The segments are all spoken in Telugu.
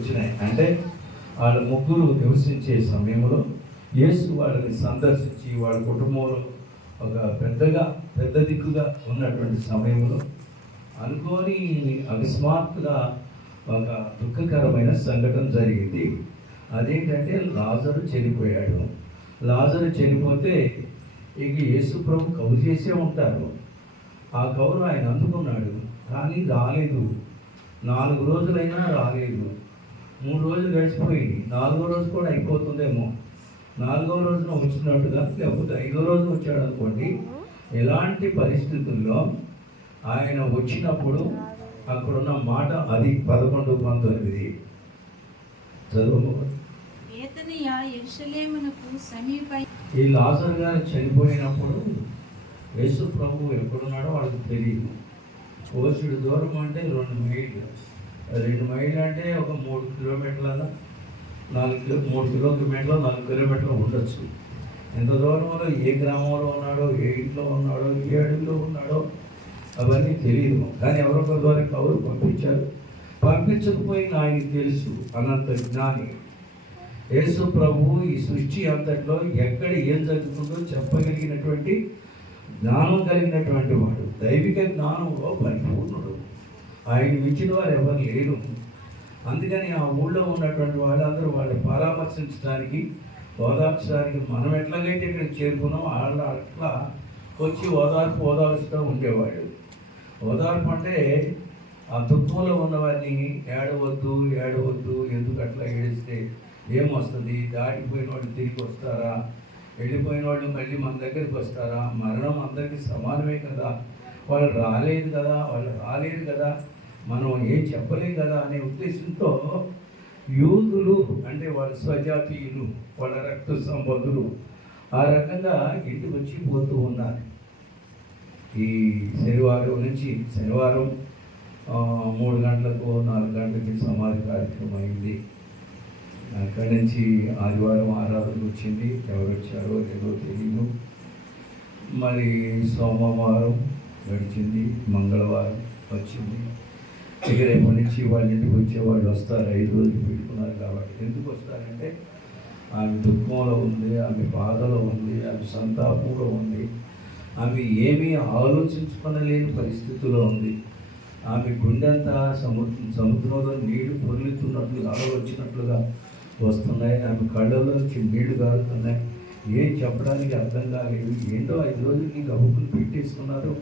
వచ్చినాయి. అంటే వాళ్ళ ముగ్గురు నివసించే సమయంలో యేసు వాళ్ళని సందర్శించి వాళ్ళ కుటుంబంలో ఒక పెద్దగా పెద్ద దిక్కుగా ఉన్నటువంటి సమయంలో అనుకోని అకస్మాత్తుగా ఒక దుఃఖకరమైన సంఘటన జరిగింది. అదేంటంటే లాజరు చనిపోయాడు. లాజరు చనిపోతే ఇక యేసు ప్రభు కౌలు చేసే ఉంటారు. ఆ కౌలు ఆయన అందుకున్నాడు. కానీ రాలేదు. నాలుగు రోజులైనా రాలేదు. మూడు రోజులు గడిచిపోయింది. నాలుగో రోజు కూడా అయిపోతుందేమో. నాలుగో రోజున వచ్చినట్టుగా లేకపోతే ఐదో రోజు వచ్చాడు అనుకోండి. ఎలాంటి పరిస్థితుల్లో ఆయన వచ్చినప్పుడు అక్కడున్న మాట అది పదకొండు పంతొమ్మిది. చదువు ఈ లాజర్ గారు చనిపోయినప్పుడు యేసు ప్రభు ఎక్కడున్నాడో వాళ్ళకి తెలియదు కోసుడు దూరం అంటే రెండు మైళ్ళు. రెండు మైళ్ళు అంటే ఒక మూడు కిలోమీటర్ల నాలుగు కిలో మూడు కిలోమీటర్లు నాలుగు కిలోమీటర్లు ఉండొచ్చు. ఎంత దూరంలో ఏ గ్రామంలో ఉన్నాడో ఏ ఇంట్లో ఉన్నాడో ఏ అడవిలో ఉన్నాడో అవన్నీ తెలియదు. కానీ ఎవరొక ద్వారా కవులు పంపించారు. పంపించకపోయినా ఆయనకి తెలుసు అనంత జ్ఞాని. యేసు ప్రభు ఈ సృష్టి అంతట్లో ఎక్కడ ఏం జరుగుతుందో చెప్పగలిగినటువంటి జ్ఞానం కలిగినటువంటి వాడు. దైవిక జ్ఞానంలో పరిపూర్ణుడు. ఆయన మించిన వారు ఎవరు లేరు. అందుకని ఆ ఊళ్ళో ఉన్నటువంటి వాళ్ళందరూ వాళ్ళని పరామర్శించడానికి ఓదార్చడానికి మనం ఎట్లాగైతే ఇక్కడికి చేరుకున్నాం వాళ్ళ అట్లా వచ్చి ఓదార్పు ఓదార్చుతూ ఉండేవాడు ఓదార్పు అంటే ఆ దుఃఖంలో ఉన్నవారిని ఏడవద్దు ఏడవద్దు ఎందుకు అట్లా ఏడిస్తే ఏమొస్తుంది? దాటిపోయిన వాళ్ళు తిరిగి వస్తారా? వెళ్ళిపోయిన వాళ్ళు మళ్ళీ మన దగ్గరికి వస్తారా? మరణం అందరికీ సమానమే కదా. వాళ్ళు రాలేదు కదా వాళ్ళు రాలేదు కదా. మనం ఏం చెప్పలేం కదా అనే ఉద్దేశంతో యూదులు అంటే వాళ్ళ స్వజాతీయులు వాళ్ళ రక్త సంబంధులు ఆ రకంగా ఇంటికి వచ్చి పోతూ ఉన్నారు. ఈ శనివారం నుంచి శనివారం మూడు గంటలకు నాలుగు గంటలకి సమాధి కార్యక్రమం అయింది. అక్కడి నుంచి ఆదివారం ఆరాధన వచ్చింది. ఎవరు వచ్చారో లేదో తెలియదు మరి సోమవారం గడిచింది మంగళవారం వచ్చింది. ఇక రేపటి నుంచి వాళ్ళ ఇంటికి వచ్చే వాళ్ళు వస్తారు? ఐదు రోజులు పెట్టుకున్నారు కాబట్టి ఎందుకు వస్తారంటే ఆమె దుఃఖంలో ఉంది ఆమె బాధలో ఉంది ఆమె సంతాపంలో ఉంది. ఆమె ఏమీ ఆలోచించుకొనలేని పరిస్థితిలో ఉంది. ఆమె గుండెంతా సముద్ర సముద్రంలో నీళ్ళు పొర్లుతున్నట్లుగా అలలు వచ్చినట్లుగా వస్తున్నాయి. ఆమె కళ్ళలో నుంచి నీళ్ళు కారుతున్నాయి ఏం చెప్పడానికి అర్థం కాలేదు. ఏంటో ఐదు రోజులు నీకు అబుకులు పెట్టేసుకున్నారు.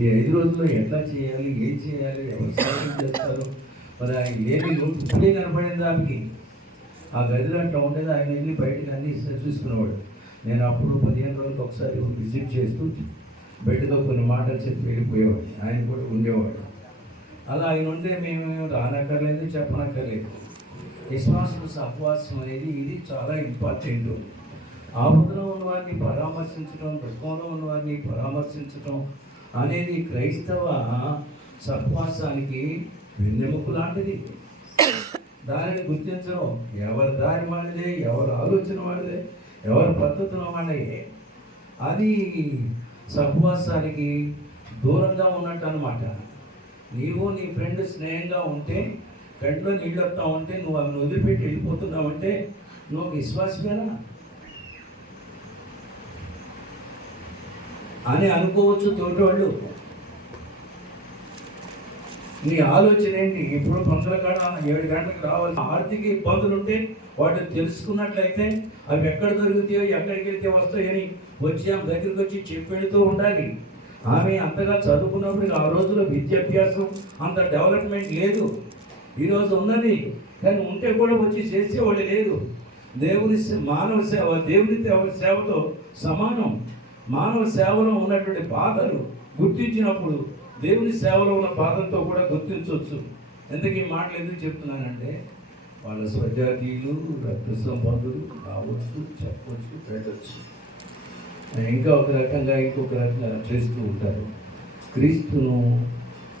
ఈ ఐదు రోజుల్లో ఎట్లా చేయాలి ఏం చేయాలి ఎవరు సహాయం చేస్తారు? మరి ఆయన ఏమి ఇప్పుడే కనపడింది ఆమెకి. ఆ గదిలో అంటూ ఉండేది ఆయన వెళ్ళి బయటకు అన్ని చూసుకునేవాడు. నేను అప్పుడు పదిహేను రోజులకు ఒకసారి విజిట్ చేస్తూ బయటతో కొన్ని మాటలు చెప్పి వెళ్ళిపోయేవాడు ఆయన కూడా ఉండేవాడు. అలా ఆయన ఉంటే మేము రానక్కర్లేదు చెప్పనక్కర్లేదు. విశ్వాసం సహవాసం అనేది ఇది చాలా ఇంపార్టెంట్. ఆపదలో ఉన్నవారిని పరామర్శించడం దుఃఖంలో ఉన్నవారిని పరామర్శించడం అనేది క్రైస్తవ సహవాసానికి వెన్నెముక లాంటిది. దానిని గుర్తించడం ఎవరి దారి వాడిదే ఎవరి ఆలోచన వాడిదే ఎవరి పద్ధతుల వాడే అది సహవాసానికి దూరంగా ఉన్నట్టు అనమాట నీవు నీ ఫ్రెండ్ స్నేహంగా ఉంటే కంట్లో నీళ్ళు వస్తా ఉంటే నువ్వు అవి వదిలిపెట్టి వెళ్ళిపోతున్నావు అంటే నువ్వు విశ్వాసమేనా అని అనుకోవచ్చు తోటి వాళ్ళు నీ ఆలోచన ఏంటి? ఇప్పుడు పంతుల కాడ ఏడు గంటలకు రావాలి ఆర్థిక ఇబ్బందులు ఉంటే వాటిని తెలుసుకున్నట్లయితే అవి ఎక్కడ దొరుకుతాయో ఎక్కడికి వెళ్తే వస్తాయని వచ్చి ఆమె దగ్గరికి వచ్చి చెప్పెడుతూ ఉండాలి. ఆమె అంతగా చదువుకున్నప్పుడు ఆ రోజుల్లో విద్యాభ్యాసం అంత డెవలప్మెంట్ లేదు. ఈరోజు ఉన్నది. కానీ ఉంటే కూడా వచ్చి చేసేవాళ్ళు లేదు దేవుని మానవ సేవ దేవుని సేవతో సమానం. మానవ సేవలో ఉన్నటువంటి బాధలు గుర్తించినప్పుడు దేవుని సేవలో ఉన్న బాధలతో కూడా గుర్తించవచ్చు. ఎందుకు ఈ మాటలు ఎందుకు చెప్తున్నానంటే వాళ్ళ స్వజాతీయులు రక్త సంబంధులు రావచ్చు చెప్పవచ్చు పెట్టవచ్చు ఇంకా ఒక రకంగా ఇంకొక రకంగా చేస్తూ ఉంటారు. క్రీస్తును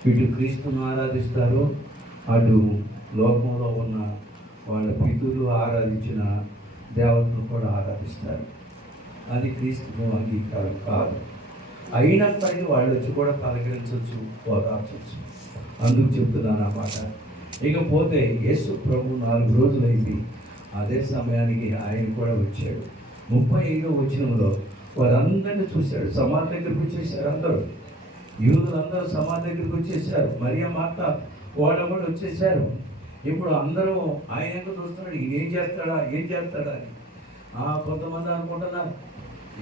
ఇటు క్రీస్తును ఆరాధిస్తారు అటు లోకంలో ఉన్న వాళ్ళ పితృలు ఆరాధించిన దేవతను కూడా ఆరాధిస్తారు. అది క్రీస్తును అంగీకారం కాదు. అయినప్పటికీ వాళ్ళు వచ్చి కూడా పలకరించవచ్చు ఓదార్చవచ్చు అందుకు చెప్తున్నాను అన్నమాట ఇకపోతే యేసు ప్రభు నాలుగు రోజులైంది. అదే సమయానికి ఆయన కూడా వచ్చాడు. ముప్పై ఐదో వచ్చినంలో వారందరినీ చూశాడు. సమాధి దగ్గరికి వచ్చేసారు అందరూ. యూదులందరూ సమాధి దగ్గరికి వచ్చేసారు మరియ మాత వాళ్ళు కూడా వచ్చేసారు ఇప్పుడు అందరూ ఆయన ఎందుకు చూస్తున్నాడు? ఈయన ఏం చేస్తాడా? ఏం చేస్తాడా అని. కొంతమంది అనుకుంటున్నారు.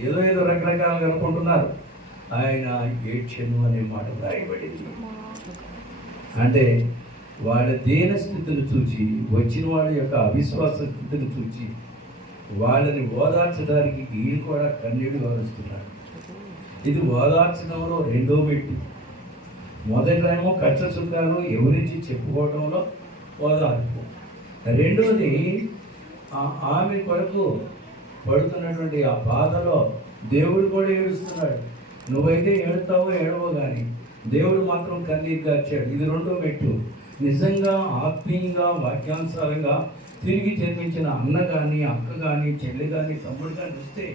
ఏదో ఏదో రకరకాలుగా అనుకుంటున్నారు. ఆయన ఏడ్చెను అనే మాట రాయబడింది. అంటే వాళ్ళ దీన స్థితిని చూచి వచ్చిన వాళ్ళ యొక్క అవిశ్వాస స్థితిని చూచి వాళ్ళని ఓదార్చడానికి వీళ్ళు కూడా కన్నీడు వరుస్తున్నాడు ఇది ఓదార్చడంలో రెండో మెట్టు మొదటేమో కష్ట సుఖాలు ఎవరించి చెప్పుకోవడంలో ఓదార్పు. రెండోది ఆ- ఆమె కొరకు పడుతున్నటువంటి ఆ బాధలో దేవుడు కూడా ఏడుస్తున్నాడు. నువ్వైతే ఏడుతావో ఏడవో కానీ దేవుడు మాత్రం కన్నీరు దాచాడు ఇది రెండో మెట్టు. నిజంగా ఆత్మీయంగా వాక్యాంశాలుగా తిరిగి జన్మించిన అన్న కానీ అక్క కానీ చెల్లి కానీ తమ్ముడు కానీ వస్తే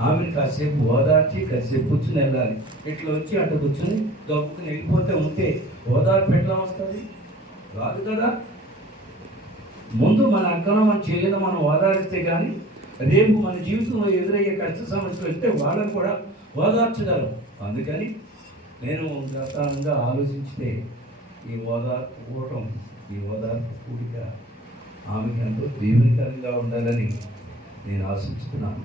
ఆమెను కాసేపు ఓదార్చి కాసేపు కూర్చుని వెళ్ళాలి. ఇట్లా వచ్చి అటు కూర్చుని దొక్కుని వెళ్ళిపోతే ఉంటే ఓదార్పు ఎట్లా వస్తుంది? రాదు కదా. ముందు మన అక్కను మన చెల్లిని మనం ఓదారిస్తే కానీ రేపు మన జీవితంలో ఎదురయ్యే కష్ట సమస్యలు వస్తే వాళ్ళకు కూడా ఓదార్చగలం అందుకని నేను గతంగా ఆలోచించితే ఈ ఓదార్పు కూడటం ఈ ఓదార్పు కూడిక ఆమెకి ఎంతో దీవెనకరంగా ఉండాలని నేను ఆశించుకున్నాను.